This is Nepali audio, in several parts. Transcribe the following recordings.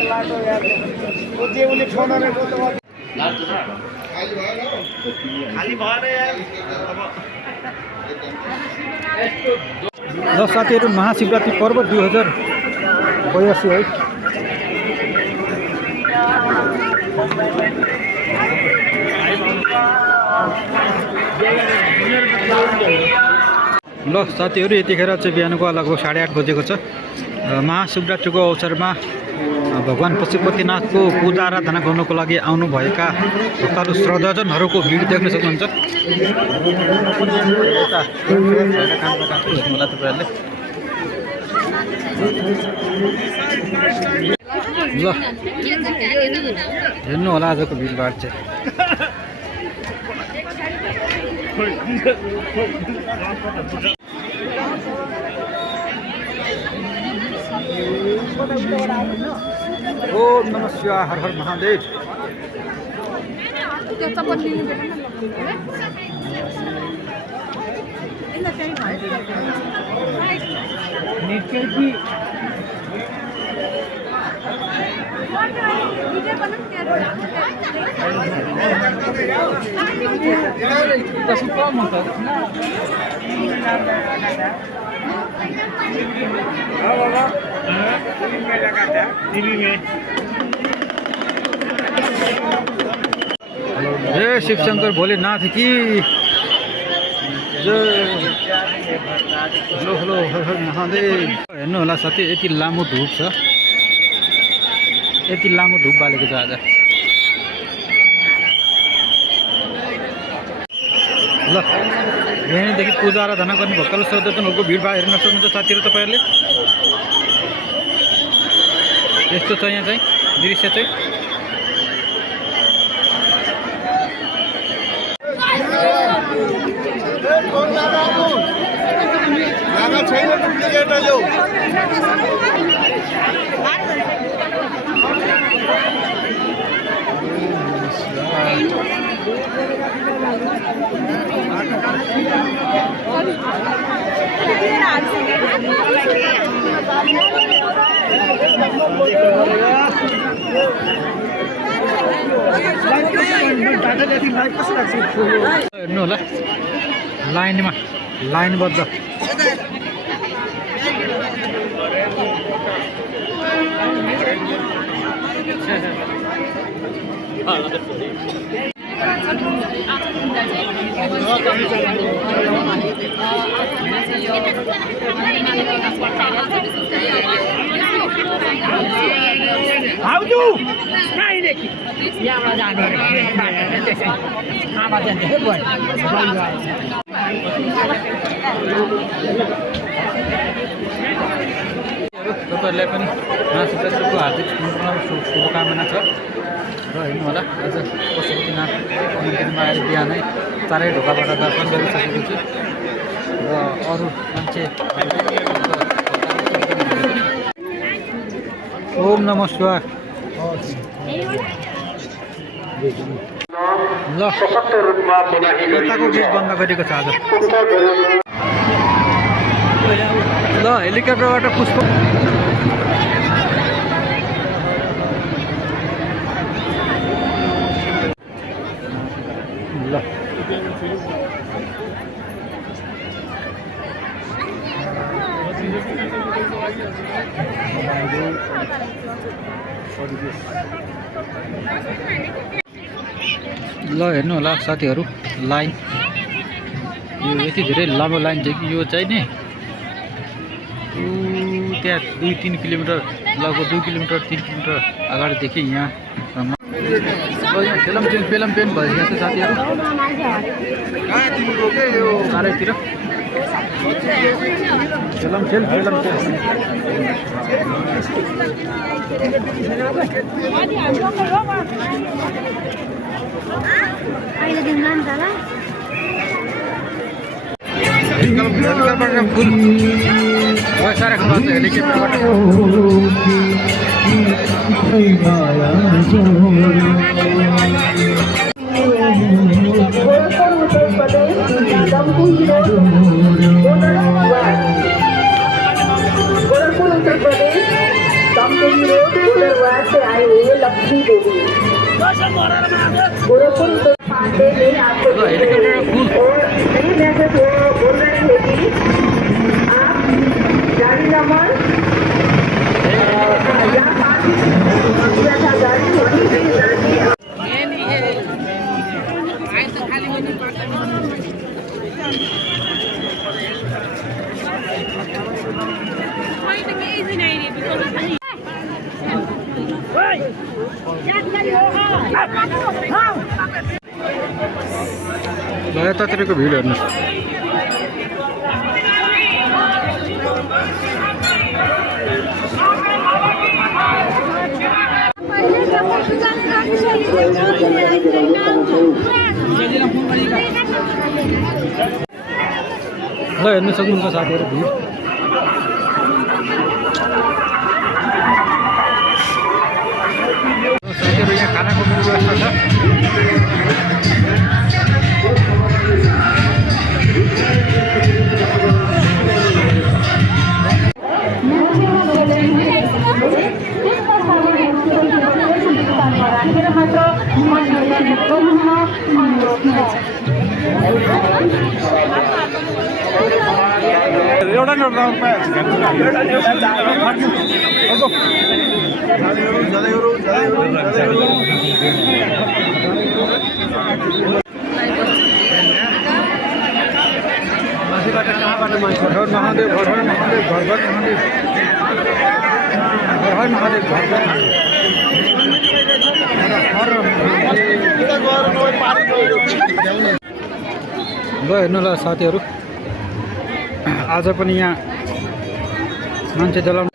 ल साथीहरू, महाशिवरात्रि पर्व 2082 है। ल साथीहरू, यतिखेर चाहिँ बिहानको लगभग 8:30 बजेको छ। महाशिवरात्रिको अवसरमा भगवान पशुपतिनाथको पूजा आराधना गर्नको लागि आउनुभएका भक्तहरू श्रद्धाजनहरूको भिड देख्न सक्नुहुन्छ। ल हेर्नु होला आजको भिडभाड चाहिँ। ओम नमः शिवाय, हर हर महादेव। जय शिव शंकर भोलेनाथ की जय। हेलो हेलो, हर हर महादेव। हेर्नु होला साथी, यति लामो धुप छ, यति लामो धुप बालेको छ आज। ल यहाँदेखि पूजा आराधना गर्ने भक्तहरू श्रद्धाजनहरूको भिडभाड हेर्न सक्नुहुन्छ साथीहरू तपाईँहरूले। यस्तो छ यहाँ चाहिँ दृश्य चाहिँ। हेर्नु होला लाइनमा लाइनबद्ध। तपाईँहरूलाई पनि महाशिवरात्रिको हार्दिक शुभकामना छ। र हेर्नु होला आज पशुपतिनाथ मन्दिरमा आएर बिहानै चारै ढोकाबाट दर्शन गरिसकेको छु। र अरू मान्छे ओम नमः शिवाय। ल यताको गेट बन्द गरेको छ आज। ल हेलिकप्टरबाट पुष्प ल ल हेर्नु होला साथीहरू, लाइन यो यति धेरै लामो लाइन छ कि यो चाहिँ नि त्यहाँ 2-3 किलोमिटर लगभग 2 किलोमिटर 3 किलोमिटर अगाडिदेखि यहाँसम्म ठेलमचेल पेलमपेन भइसकेको छ साथीहरू। यो चारैतिर ठेलमचेल पेलमचेल। हेलिकप्टरबाट फुल पैसा राख्नु पर्छ हेलिकप्टरबाट। उत्तर प्रदेश उत्तरवार से आई हुई है लक्ष्मी देवी। गोरखपुर उत्तर पांडे में आपको और मेरी मैसेज वो बोल रहे थे कि आप गाड़ी नंबर यहाँ पार्किंग किया था गाड़ी वहीं पे जाके यतातिरको भिड हेर्नुहोस् ल हेर्नु सक्नुहुन्छ साथीहरू भिड साथीहरू यहाँ खानाको पनि व्यवस्था छ एउटा महादेव घर घर महादेव घर घर महादेव घर महादेव घर घर ल हेर्नु ल साथीहरू आज पनि यहाँ मान्छे जलाउनु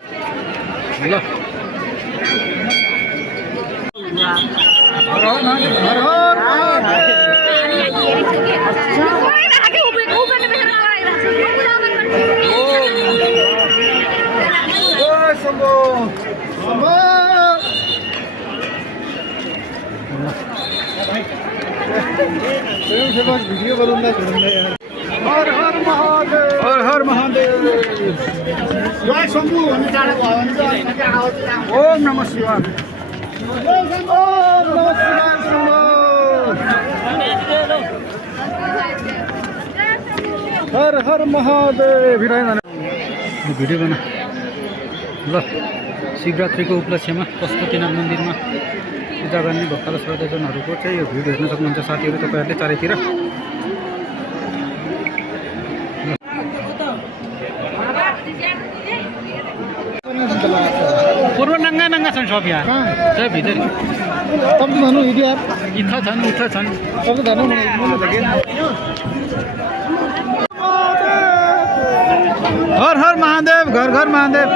ल भिडियो बनाउँदा हर हर महादेव हर हर महादेव ओम नमः शिवाय ओम नमः शिवाय हर हर महादेव भिडियो बना ल शिवरात्रिको उपलक्ष्यमा पशुपतिनाथ मन्दिरमा पूजा गर्ने भक्तल श्रद्धाजनहरूको चाहिँ यो भिडियो हेर्न सक्नुहुन्छ साथीहरू तपाईँहरूले चारैतिर पूर्व नंगा नंगा छन् सब यहाँ त्यही भित्र तपाईँ भन्नु इडिया इच्छा छन् तपाईँ धर्नु हर हर महादेव घर घर महादेव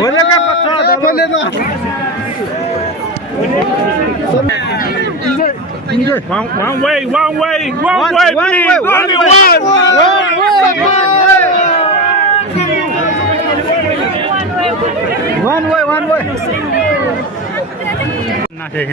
बोलेगा प्रसाद बोलेगा One way, please. Only one. One way. Nothing.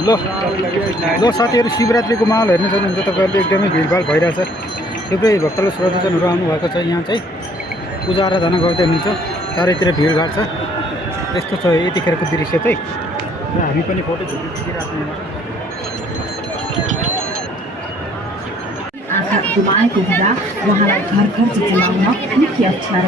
ल साथीहरू शिवरात्रिको माहौल हेर्न सक्नुहुन्छ तपाईँहरूले एकदमै भिडभाड भइरहेछ थुप्रै भक्तल श्रद्धाजनहरू आउनुभएको छ यहाँ चाहिँ पूजा आराधना गर्दै हुनुहुन्छ चारैतिर भिडभाड छ यस्तो छ यतिखेरको दृश्य चाहिँ र हामी पनि फोटो खिचिराख्ने आँखा घुमाएको हुँदा उहाँलाई घर घर चिच्याउन मुख्य अक्षर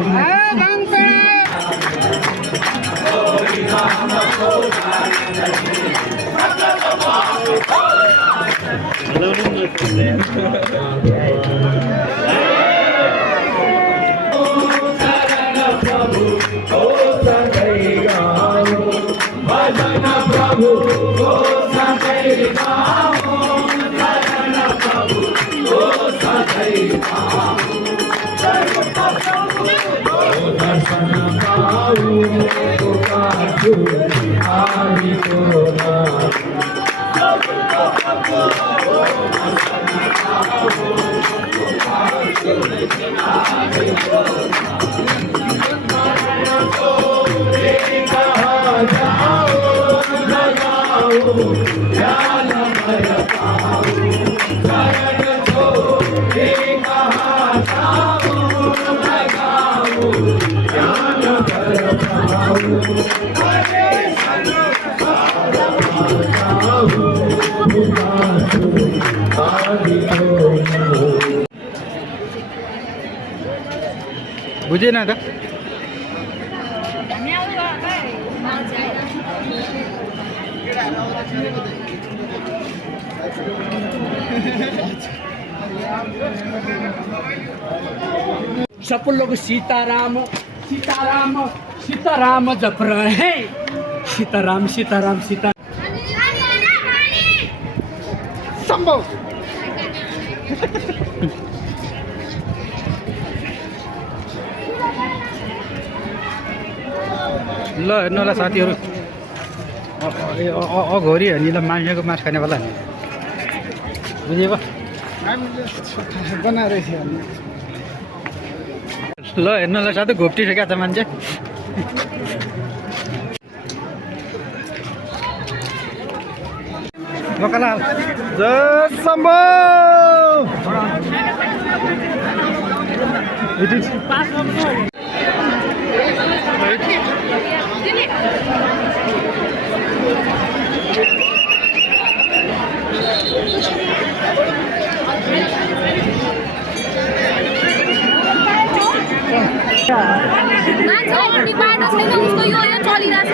बुझेन त सब लोग सीताराम सीताराम सीताराम जप रहे हैं सीताराम सीताराम सीता सम्भव ल हेर्नु होला साथीहरू अघोरी हो नि ल मान्छेको मास खानेवाला बुझेको बनाएर ल हेर्नु होला साथी घोप्टिसकेको छ मान्छे बकाला जय सम्भव मान्छे बाटो छैन उसको यो चलिरहेछ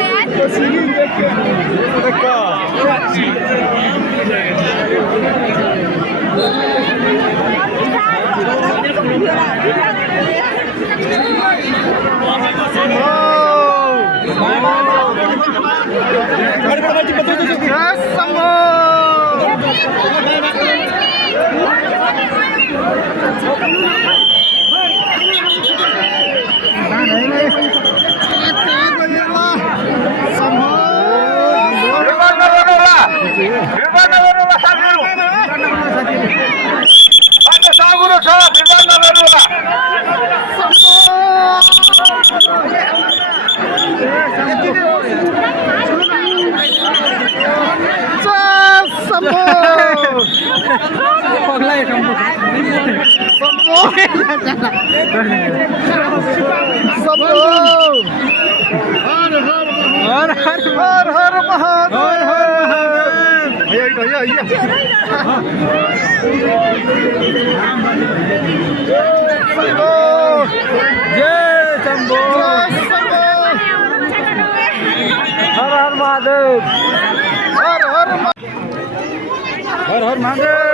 हर हर महादेव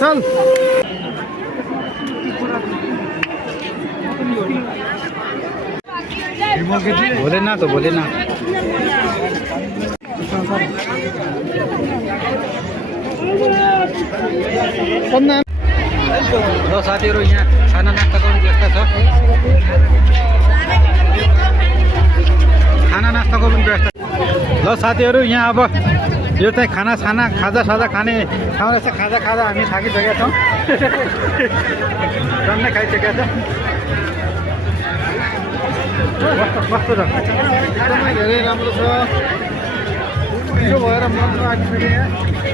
चल बोले ना तो बोले ना ल साथीहरू यहाँ खाना नास्ता गर्नु व्यस्त छ खाना नास्ता गर्नु व्यस्त ल साथीहरू यहाँ अब यो चाहिँ खाजा साजा खाने ठाउँ रहेछ खाजा हामी थाकिसकेका छौँ टन्नै खाइसकेका छ कस्तो छ एकदमै धेरै राम्रो छ यो भएर मन आइसक्यो